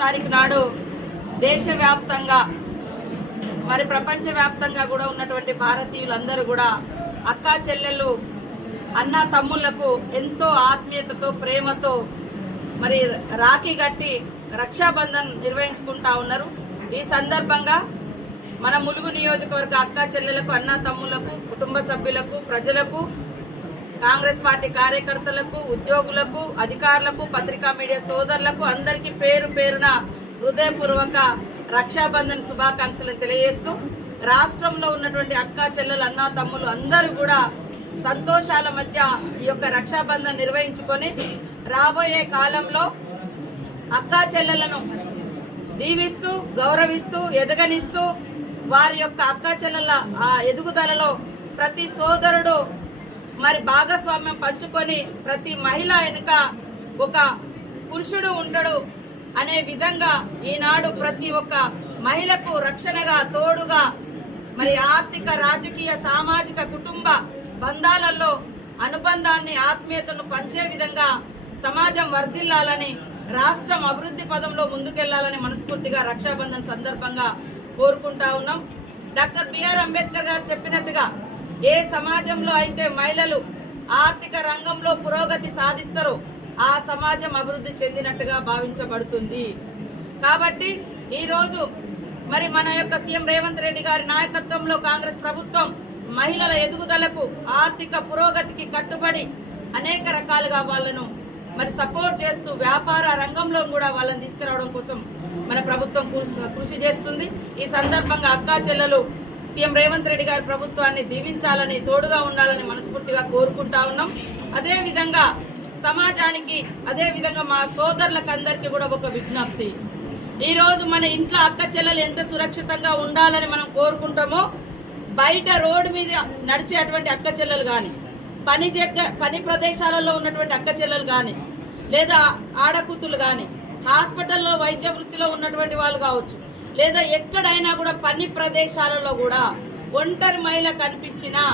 తారీఖు నాడు దేశవ్యాప్తంగా మరి ప్రపంచవ్యాప్తంగా కూడా ఉన్నటువంటి భారతీయులందరూ కూడా అక్కా చెల్లెళ్ళు అన్న తమ్ముళ్లకు ఎంతో ఆత్మీయతతో ప్రేమతో మరి రాఖీ కట్టి రక్షాబంధన్ నిర్వహించుకుంటా ఉన్నారు. ఈ సందర్భంగా మన ములుగు నియోజకవర్గ అక్కా చెల్లెలకు అన్న తమ్ముళ్లకు కుటుంబ సభ్యులకు ప్రజలకు కాంగ్రెస్ పార్టీ కార్యకర్తలకు ఉద్యోగులకు అధికారులకు పత్రికా మీడియా సోదరులకు అందరికీ పేరు పేరున హృదయపూర్వక రక్షాబంధన్ శుభాకాంక్షలు తెలియజేస్తూ రాష్ట్రంలో ఉన్నటువంటి అక్కా చెల్లెలు అన్న తమ్ములు అందరూ కూడా సంతోషాల మధ్య ఈ యొక్క రక్షాబంధన్ నిర్వహించుకొని రాబోయే కాలంలో అక్కా చెల్లెలను దీవిస్తూ గౌరవిస్తూ ఎదగనిస్తూ వారి యొక్క అక్కా చెల్లెల ఆ ఎదుగుదలలో ప్రతి సోదరుడు మరి భాగస్వామ్యం పంచుకొని ప్రతి మహిళ వెనుక ఒక పురుషుడు ఉంటాడు అనే విధంగా ఈనాడు ప్రతి ఒక్క మహిళకు రక్షణగా తోడుగా మరి ఆర్థిక రాజకీయ సామాజిక కుటుంబ బంధాలలో అనుబంధాన్ని ఆత్మీయతను పంచే విధంగా సమాజం వర్ధిల్లాలని రాష్ట్రం అభివృద్ధి పదంలో ముందుకెళ్లాలని మనస్ఫూర్తిగా రక్షాబంధన్ సందర్భంగా కోరుకుంటా ఉన్నాం. డాక్టర్ బిఆర్ అంబేద్కర్ గారు చెప్పినట్టుగా ఏ సమాజంలో అయితే మహిళలు ఆర్థిక రంగంలో పురోగతి సాధిస్తారో ఆ సమాజం అభివృద్ధి చెందినట్టుగా భావించబడుతుంది. కాబట్టి ఈరోజు మరి మన యొక్క సీఎం రేవంత్ రెడ్డి గారి నాయకత్వంలో కాంగ్రెస్ ప్రభుత్వం మహిళల ఎదుగుదలకు ఆర్థిక పురోగతికి కట్టుబడి అనేక రకాలుగా వాళ్ళను మరి సపోర్ట్ చేస్తూ వ్యాపార రంగంలో కూడా వాళ్ళని తీసుకురావడం కోసం మన ప్రభుత్వం కృషి చేస్తుంది. ఈ సందర్భంగా అక్కా చెల్లెలు సీఎం రేవంత్ రెడ్డి గారి ప్రభుత్వాన్ని దీవించాలని తోడుగా ఉండాలని మనస్ఫూర్తిగా కోరుకుంటా ఉన్నాం. అదేవిధంగా సమాజానికి అదేవిధంగా మా సోదరులకు అందరికీ కూడా ఒక విజ్ఞప్తి. ఈరోజు మన ఇంట్లో అక్క చెల్లెలు ఎంత సురక్షితంగా ఉండాలని మనం కోరుకుంటామో బయట రోడ్డు మీద నడిచేటువంటి అక్క చెల్లెలు కానీ పని ప్రదేశాలలో ఉన్నటువంటి అక్క చెల్లెలు కానీ లేదా ఆడకూతులు కానీ హాస్పిటల్లో వైద్య వృత్తిలో ఉన్నటువంటి వాళ్ళు కావచ్చు లేదా ఎక్కడైనా కూడా పని ప్రదేశాలలో కూడా ఒంటరి మహిళ కనిపించినా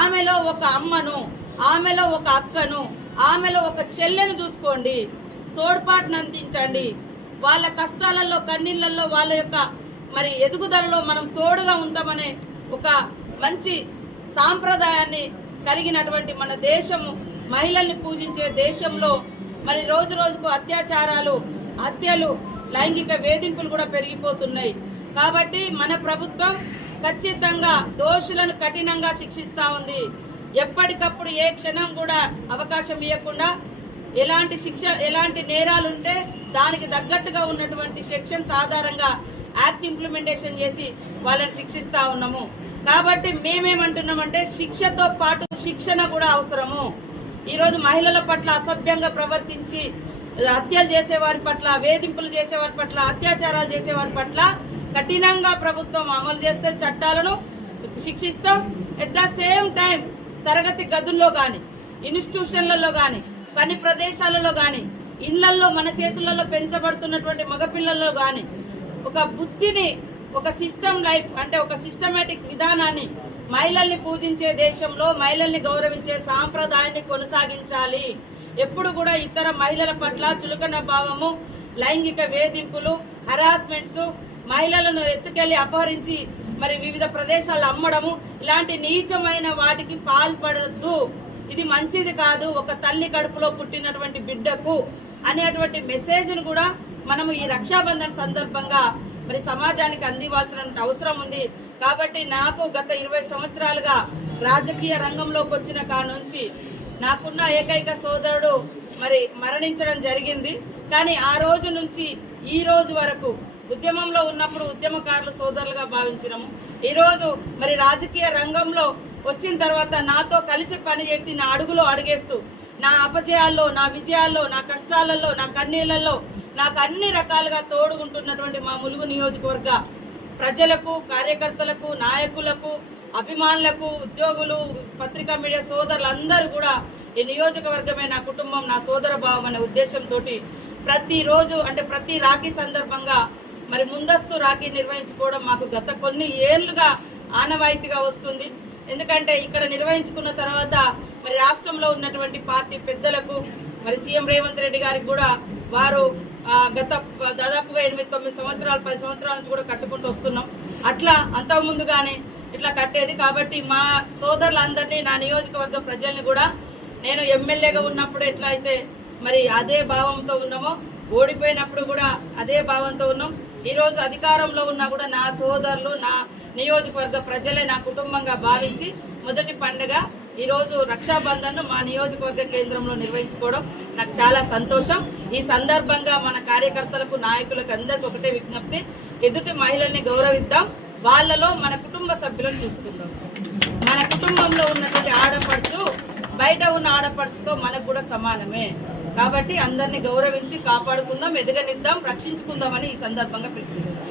ఆమెలో ఒక అమ్మను ఆమెలో ఒక అక్కను ఆమెలో ఒక చెల్లెను చూసుకోండి, తోడ్పాటును అందించండి. వాళ్ళ కష్టాలలో కన్నీళ్ళల్లో వాళ్ళ యొక్క మరి ఎదుగుదలలో మనం తోడుగా ఉంటామనే ఒక మంచి సాంప్రదాయాన్ని కలిగినటువంటి మన దేశము మహిళల్ని పూజించే దేశంలో మరి రోజు రోజుకు అత్యాచారాలు హత్యలు లైంగిక వేధింపులు కూడా పెరిగిపోతున్నాయి. కాబట్టి మన ప్రభుత్వం ఖచ్చితంగా దోషులను కఠినంగా శిక్షిస్తూ ఉంది. ఎప్పటికప్పుడు ఏ క్షణం కూడా అవకాశం ఇవ్వకుండా ఎలాంటి నేరాలుంటే దానికి తగ్గట్టుగా ఉన్నటువంటి సెక్షన్స్ ఆధారంగా యాక్ట్ ఇంప్లిమెంటేషన్ చేసి వాళ్ళని శిక్షిస్తూ ఉన్నాము. కాబట్టి మేమేమంటున్నామంటే శిక్షతో పాటు శిక్షణ కూడా అవసరము. ఈరోజు మహిళల పట్ల అసభ్యంగా ప్రవర్తించి హత్యలు చేసేవారి పట్ల వేధింపులు చేసేవారి పట్ల అత్యాచారాలు చేసేవారి పట్ల కఠినంగా ప్రభుత్వం అమలు చేస్తే చట్టాలను శిక్షిస్తాం. ఎట్ ద సేమ్ టైం తరగతి గదుల్లో కానీ ఇన్స్టిట్యూషన్లలో కానీ పని ప్రదేశాలలో కానీ ఇళ్లలో మన చేతులలో పెంచబడుతున్నటువంటి మగపిల్లల్లో కానీ ఒక బుద్ధిని ఒక సిస్టమ్ లైఫ్ అంటే ఒక సిస్టమేటిక్ విధానాన్ని మహిళల్ని పూజించే దేశంలో మహిళల్ని గౌరవించే సాంప్రదాయాన్ని కొనసాగించాలి. ఎప్పుడు కూడా ఇతర మహిళల పట్ల చులకన భావము లైంగిక వేధింపులు హరాస్మెంట్స్ మహిళలను ఎత్తుకెళ్లి అపహరించి మరి వివిధ ప్రదేశాల్లో అమ్మడము ఇలాంటి నీచమైన వాటికి పాల్పడద్దు. ఇది మంచిది కాదు ఒక తల్లి కడుపులో పుట్టినటువంటి బిడ్డకు అనేటువంటి మెసేజ్ను కూడా మనము ఈ రక్షాబంధన్ సందర్భంగా మరి సమాజానికి అందివ్వాల్సిన అవసరం ఉంది. కాబట్టి నాకు గత 20 సంవత్సరాలుగా రాజకీయ రంగంలోకి వచ్చిన కానుంచి నాకున్న ఏకైక సోదరుడు మరి మరణించడం జరిగింది. కానీ ఆ రోజు నుంచి ఈ రోజు వరకు ఉద్యమంలో ఉన్నప్పుడు ఉద్యమకారులు సోదరులుగా భావించినాము. ఈరోజు మరి రాజకీయ రంగంలో వచ్చిన తర్వాత నాతో కలిసి పనిచేసి నా అడుగులో అడుగేస్తూ నా అపజయాల్లో నా విజయాల్లో నా కష్టాలలో నా కన్నీళ్లలో నాకు అన్ని రకాలుగా తోడుకుంటున్నటువంటి మా ములుగు నియోజకవర్గ ప్రజలకు కార్యకర్తలకు నాయకులకు అభిమానులకు ఉద్యోగులు పత్రికా మీడియా సోదరులందరూ కూడా ఈ నియోజకవర్గమే నా కుటుంబం నా సోదర భావం అనే ఉద్దేశంతో ప్రతిరోజు అంటే ప్రతి రాఖీ సందర్భంగా మరి ముందస్తు రాఖీ నిర్వహించుకోవడం మాకు గత కొన్ని ఏళ్లుగా ఆనవాయితీగా వస్తుంది. ఎందుకంటే ఇక్కడ నిర్వహించుకున్న తర్వాత మరి రాష్ట్రంలో ఉన్నటువంటి పార్టీ పెద్దలకు మరి సీఎం రేవంత్ రెడ్డి గారికి కూడా వారు గత దాదాపుగా 8-9 సంవత్సరాలు 10 సంవత్సరాల నుంచి కూడా కట్టుకుంటూ వస్తున్నాం. అట్లా అంతకుముందుగానే ఇట్లా కట్టేది. కాబట్టి మా సోదరులందరినీ, నా నియోజకవర్గ ప్రజల్ని కూడా నేను ఎమ్మెల్యేగా ఉన్నప్పుడు ఎట్లా అయితే మరి అదే భావంతో ఉన్నామో, ఓడిపోయినప్పుడు కూడా అదే భావంతో ఉన్నాం. ఈరోజు అధికారంలో ఉన్నా కూడా నా సోదరులు, నా నియోజకవర్గ ప్రజలే నా కుటుంబంగా భావించి మొదటి పండుగ ఈరోజు రక్షాబంధన్ను మా నియోజకవర్గ కేంద్రంలో నిర్వహించుకోవడం నాకు చాలా సంతోషం. ఈ సందర్భంగా మన కార్యకర్తలకు, నాయకులకు అందరికీ ఒకటే విజ్ఞప్తి, ఎదుటి మహిళల్ని గౌరవిద్దాం, వాళ్ళలో మన కుటుంబ సభ్యులను చూసుకుందాం. మన కుటుంబంలో ఉన్నటువంటి ఆడపడుచు బయట ఉన్న ఆడపడుచుతో మనకు కూడా సమానమే. కాబట్టి అందరినీ గౌరవించి కాపాడుకుందాం, ఎదగనిద్దాం, రక్షించుకుందామని ఈ సందర్భంగా పిలుపునిస్తాం.